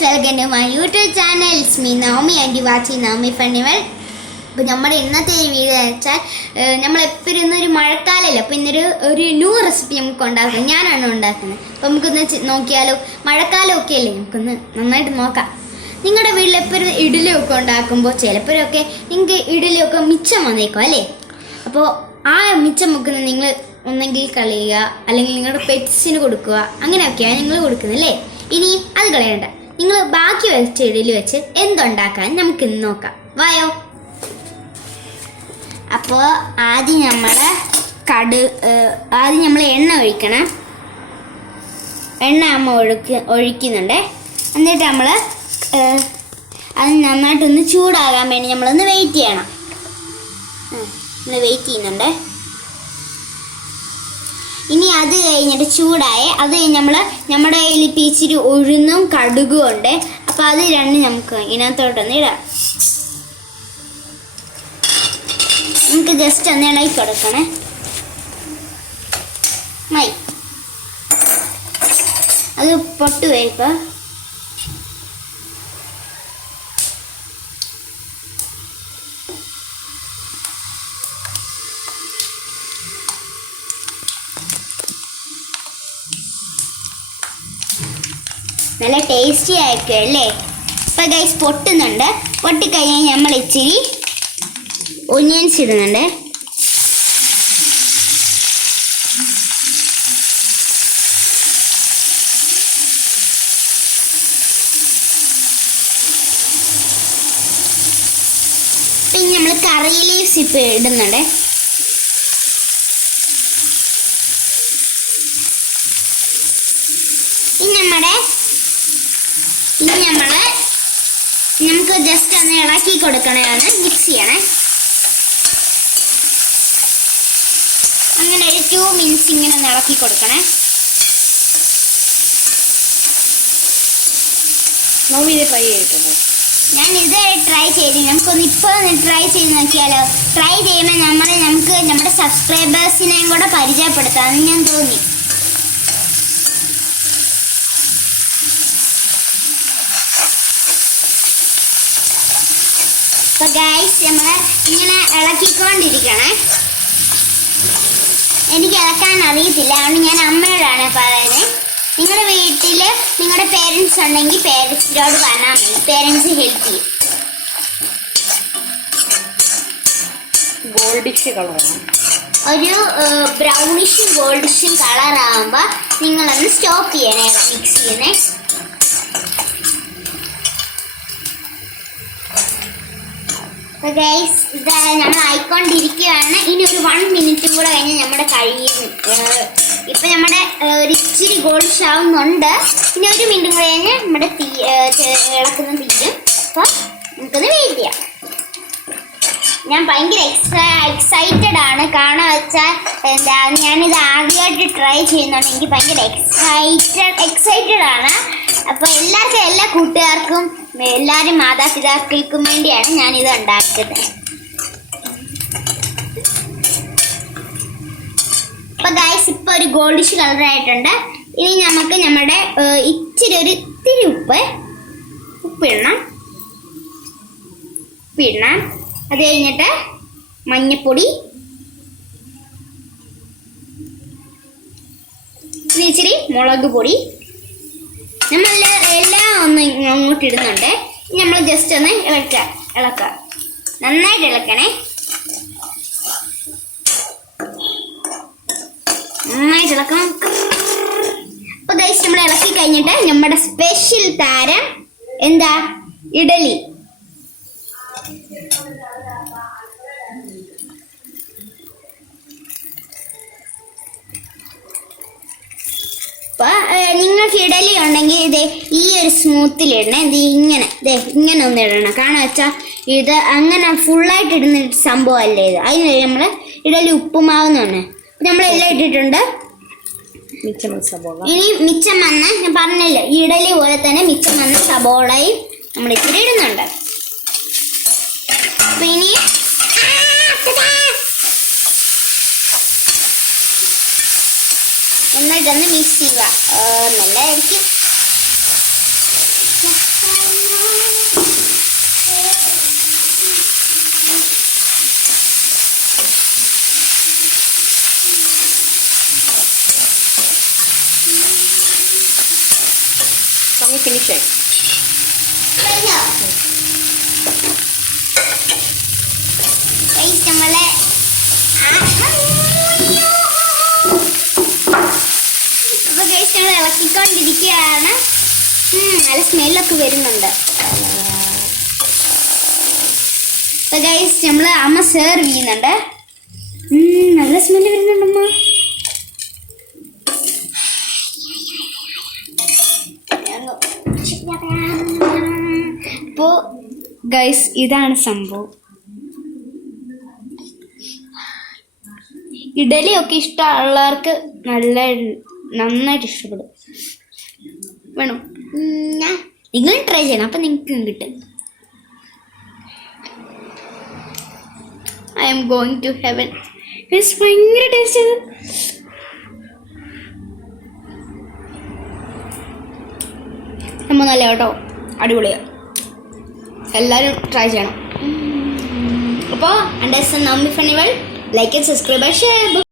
guys, welcome to my YouTube channel. It's me Naomi and you watching Naomi Funny World. അപ്പോൾ നമ്മുടെ ഇന്നത്തെ video വെച്ചാൽ നമ്മളെപ്പോഴും ഇന്നൊരു മഴക്കാലമല്ല, അപ്പോൾ ഇന്നൊരു ന്യൂ റെസിപ്പി നമുക്ക് ഉണ്ടാക്കാം. ഞാനാണ് ഉണ്ടാക്കുന്നത്. അപ്പോൾ നമുക്കൊന്ന് നോക്കിയാലോ. മഴക്കാലമൊക്കെ അല്ലേ, നമുക്കൊന്ന് നന്നായിട്ട് നോക്കാം. നിങ്ങളുടെ വീട്ടിൽ എപ്പോഴും ഇഡ്ഡലിയൊക്കെ ഉണ്ടാക്കുമ്പോൾ ചിലപ്പോഴൊക്കെ നിങ്ങൾക്ക് ഇഡ്ഡലിയൊക്കെ മിച്ചം വന്നേക്കും അല്ലേ. അപ്പോൾ ആ മിച്ചം വെക്കുന്നത് നിങ്ങൾ ഒന്നെങ്കിൽ കളയുക, അല്ലെങ്കിൽ നിങ്ങളുടെ പെറ്റ്സിന് കൊടുക്കുക, അങ്ങനെയൊക്കെയാണ് നിങ്ങൾ കൊടുക്കുന്നത് അല്ലേ. ഇനിയും അത് കളയണ്ട, നിങ്ങൾ ബാക്കി വെച്ച ഇഡ്ഡലി വെച്ച് എന്തുണ്ടാക്കാൻ നമുക്കിന്ന് നോക്കാം. വായോ. അപ്പോൾ ആദ്യം നമ്മൾ എണ്ണ ഒഴിക്കണം. എണ്ണ അമ്മ ഒഴിക്കുന്നുണ്ട്. എന്നിട്ട് നമ്മൾ അത് നന്നായിട്ടൊന്ന് ചൂടാകാൻ വേണ്ടി നമ്മളൊന്ന് വെയിറ്റ് ചെയ്യണം. നമ്മൾ വെയിറ്റ് ചെയ്യുന്നുണ്ട്. ഇനി അത് കഴിഞ്ഞിട്ട് ചൂടായി അത് കഴിഞ്ഞ് നമ്മുടെ കയ്യിൽ ഇപ്പം ഇച്ചിരി ഉഴുന്നും കടുകും ഉണ്ട്. അപ്പോൾ അത് രണ്ടും നമുക്ക് ഇതിനകത്തോട്ടൊന്ന് ഇടാം. നമുക്ക് ജസ്റ്റ് ഒന്ന് ഇളക്കി കൊടുക്കണേ. മതി, അത് പൊട്ട് വരുമ്പോൾ നല്ല ടേസ്റ്റി ആയിരിക്കും അല്ലേ. ഇപ്പം ഗൈസ് പൊട്ടുന്നുണ്ട്. പൊട്ടിക്കഴിഞ്ഞാൽ നമ്മൾ ഇച്ചിരി ഒനിയൻസ് ഇടുന്നുണ്ട്. പിന്നെ നമ്മൾ കറി ലീവ്സ് ഇപ്പം ഇടുന്നുണ്ട്. നമുക്ക് ജസ്റ്റ് ഒന്ന് ഇളക്കി കൊടുക്കണേ, ഒന്ന് മിക്സ് ചെയ്യണേ. അങ്ങനെ ഒരു 2 മിനിറ്റ്സ് ഇങ്ങനെ ഒന്ന് ഇളക്കി കൊടുക്കണേ. ഞാൻ ഇതുവരെ ട്രൈ ചെയ്തു. നമുക്കൊന്ന് ഇപ്പോൾ ഒന്ന് ട്രൈ ചെയ്ത് നോക്കിയാലോ. ട്രൈ ചെയ്യുമ്പോൾ നമുക്ക് നമ്മുടെ സബ്സ്ക്രൈബേഴ്സിനെയും കൂടെ പരിചയപ്പെടുത്താമെന്ന് ഞാൻ തോന്നി. അപ്പോൾ ഗൈസ് നമ്മൾ ഇങ്ങനെ ഇളക്കിക്കൊണ്ടിരിക്കണേ. എനിക്ക് ഇളക്കാൻ അറിയത്തില്ല, അതുകൊണ്ട് ഞാൻ അമ്മയോടാണ് പറയുന്നത്. നിങ്ങളുടെ വീട്ടിൽ നിങ്ങളുടെ പേരൻസ് ഉണ്ടെങ്കിൽ പേരൻസിനോട് പറഞ്ഞാൽ മതി, പേരൻസ് ഹെൽപ്പ് ചെയ്യും. ഗോൾഡിഷ് കളറാണ്, ഒരു ബ്രൗണിഷും ഗോൾഡിഷും കളറാകുമ്പോൾ നിങ്ങളൊന്ന് സ്റ്റോപ്പ് ചെയ്യണേ, മിക്സ് ചെയ്യണേ. അപ്പോൾ ഗൈസ് ഇത് നമ്മൾ ആയിക്കൊണ്ടിരിക്കുകയാണ്. ഇനി ഒരു 1 മിനിറ്റും കൂടെ കഴിഞ്ഞ് നമ്മുടെ കഴിയും. ഇപ്പം നമ്മുടെ ഒരു ഇച്ചിരി ഗോൾഡിഷ് ആവുന്നുണ്ട്. പിന്നെ 1 മിനിറ്റും കൂടെ കഴിഞ്ഞ് നമ്മുടെ ഇളക്കുന്ന തീരും. അപ്പോൾ നമുക്കൊന്ന് വെയിറ്റ് ചെയ്യാം. ഞാൻ ഭയങ്കര എക്സൈറ്റഡ് ആണ്. കാരണം വെച്ചാൽ ഞാനിത് ആദ്യമായിട്ട് ട്രൈ ചെയ്യുന്നുണ്ട്. എനിക്ക് ഭയങ്കര എക്സൈറ്റഡ് ആണ്. അപ്പോൾ എല്ലാ കൂട്ടുകാർക്കും എല്ലാവരും മാതാപിതാക്കൾക്കും വേണ്ടിയാണ് ഞാനിത് ഉണ്ടാക്കുന്നത്. അപ്പോൾ ഗൈസ് ഇപ്പോൾ ഒരു ഗോൾഡിഷ് കളറായിട്ടുണ്ട്. ഇനി നമുക്ക് നമ്മുടെ ഇത്തിരി ഉപ്പിടണം. അത് കഴിഞ്ഞിട്ട് മഞ്ഞപ്പൊടി, ഇച്ചിരി മുളക് പൊടി, എല്ലാം ഒന്ന് അങ്ങോട്ട് ഇടുന്നുണ്ട്. നമ്മൾ ജസ്റ്റ് ഒന്ന് ഇളക്കുക. നന്നായിട്ട് ഇളക്കണേ, നന്നായിട്ട് ഇളക്കണം. അപ്പോൾ ഗൈസ് നമ്മൾ ഇളക്കി കഴിഞ്ഞിട്ട് നമ്മുടെ സ്പെഷ്യൽ താരം എന്താ, ഇഡലി. അപ്പോൾ നിങ്ങൾക്ക് ഇഡലി ഉണ്ടെങ്കിൽ ഇത് ഈ ഒരു സ്മൂത്തിലിടണേ. ഇങ്ങനെ ഒന്ന് ഇടണം. കാരണം വെച്ചാൽ ഇത് അങ്ങനെ ഫുള്ളായിട്ട് ഇടുന്ന സംഭവമല്ലേ ഇത്. അതിന് നമ്മൾ ഇഡലി ഉപ്പുമാവെന്ന് പറഞ്ഞത് നമ്മളെല്ലാം ഇട്ടിട്ടുണ്ട്. ഇനി മിച്ചം വന്ന ഞാൻ പറഞ്ഞില്ല, ഇഡലി പോലെ തന്നെ മിച്ചം വന്ന സബോളയും നമ്മൾ ഇച്ചിരി ഇടുന്നുണ്ട്. അപ്പം ഇനി എന്നിട്ടൊന്ന് മിക്സ് ചെയ്യുക. നല്ലതായിരിക്കും. Tommy finish it. നമ്മളെ അപ്പൊ ഗൈസ് ഞങ്ങൾ ഇളക്കിക്കൊണ്ടിരിക്കുകയാണ്. നല്ല സ്മെല്ലൊക്കെ വരുന്നുണ്ട്. അപ്പൊ ഗൈസ് നമ്മള് അമ്മ സെർവ് ചെയ്യുന്നുണ്ട്. നല്ല സ്മെല്ല് വരുന്നുണ്ടമ്മ. അപ്പോ ഗൈസ് ഇതാണ് സംഭവം. ഇഡലിയൊക്കെ ഇഷ്ടമുള്ളവർക്ക് നന്നായിട്ട് ഇഷ്ടപ്പെടും. വേണം നിങ്ങൾ ട്രൈ ചെയ്യണം, അപ്പം നിങ്ങൾക്കും കിട്ടും. I'm going to heaven. ഭയങ്കര ടേസ്റ്റ് ആണ്. നമ്മൾ നല്ല കേട്ടോ, അടിപൊളിയാണ്. എല്ലാവരും ട്രൈ ചെയ്യണം. അപ്പോൾ understand Naomi funny world. Like and subscribe and share.